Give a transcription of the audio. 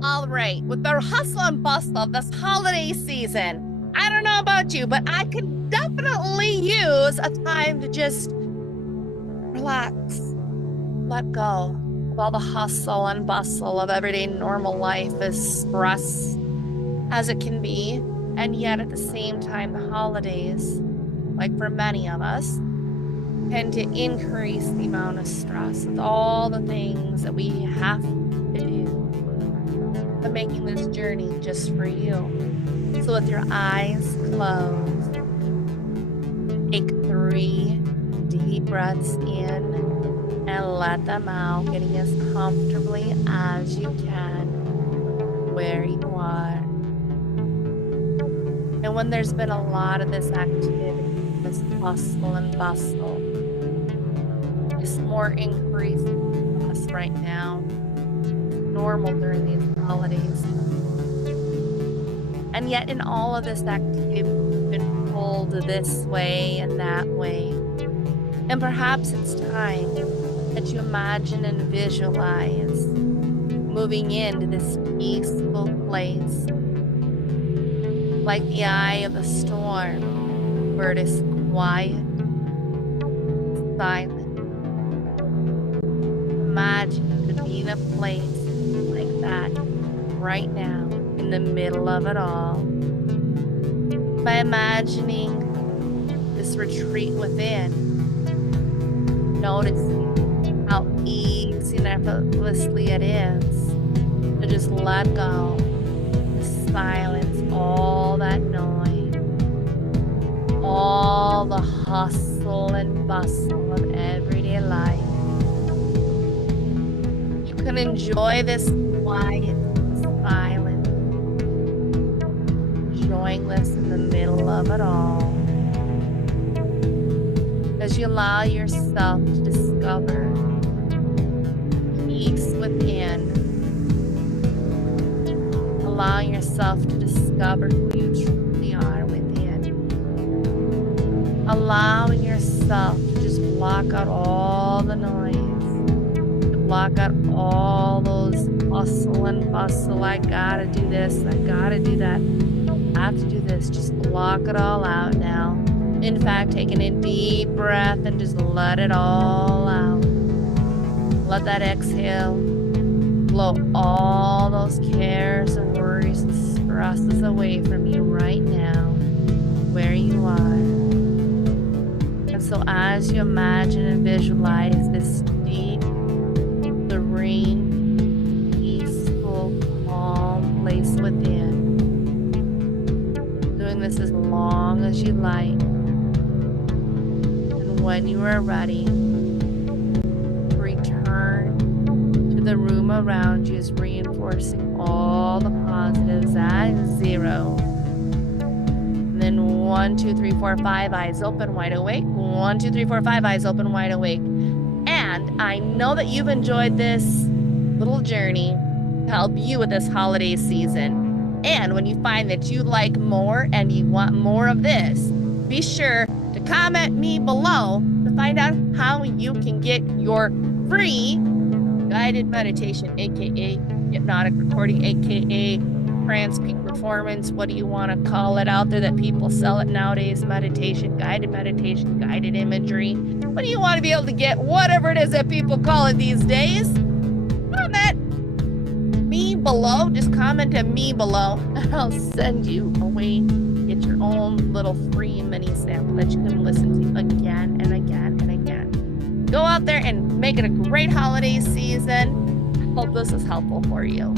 All right, with the hustle and bustle of this holiday season, I don't know about you, but I could definitely use a time to just relax, let go of all the hustle and bustle of everyday normal life, as stress as it can be. And yet, at the same time, the holidays, like for many of us, tend to increase the amount of stress with all the things that we have to do. But making this journey just for you. So, with your eyes closed, take 3 deep breaths in and let them out, getting as comfortably as you can where you are. And when there's been a lot of this activity, this hustle and bustle, it's more increased for us right now, normal during these holidays. And yet in all of this activity, we've been pulled this way and that way. And perhaps it's time that you imagine and visualize moving into this peaceful place, like the eye of a storm, where it is quiet, silent. Imagine you could be in a place like that right now, in the middle of it all, by imagining this retreat within, noticing how easy and effortlessly it is to just let go, to silence all that noise, all the hustle and bustle of everyday life. You can enjoy this quiet silence, enjoying this in the middle of it all, as you allow yourself to discover peace within, allowing yourself to discover who you truly are within, allowing yourself to just block out all the noise, to block out all those hustle and bustle. I gotta do this, I gotta do that, I have to do this. Just block it all out now. In fact, taking a deep breath and just let it all out. Let that exhale blow all those cares and worries and stresses away from you right now, where you are. And so as you imagine and visualize this deep, serene, peaceful, calm place within, doing this as long as you like. And when you are ready, return to the room around you, is reinforcing all the positives at 0. And then 1, 2, 3, 4, 5, eyes open, wide awake. 1, 2, 3, 4, 5, eyes open, wide awake. And I know that you've enjoyed this little journey to help you with this holiday season. And when you find that you like more and you want more of this, be sure to comment me below to find out how you can get your free guided meditation, aka hypnotic recording, aka trance peak performance. What do you want to call it out there that people sell it nowadays? Meditation, guided imagery. What do you want to be able to get? Whatever it is that people call it these days. Comment me below. Just comment to me below, and I'll send you away. Get your own little free mini sample that you can listen to again and again and again. Go out there and make it a great holiday season. I hope this is helpful for you.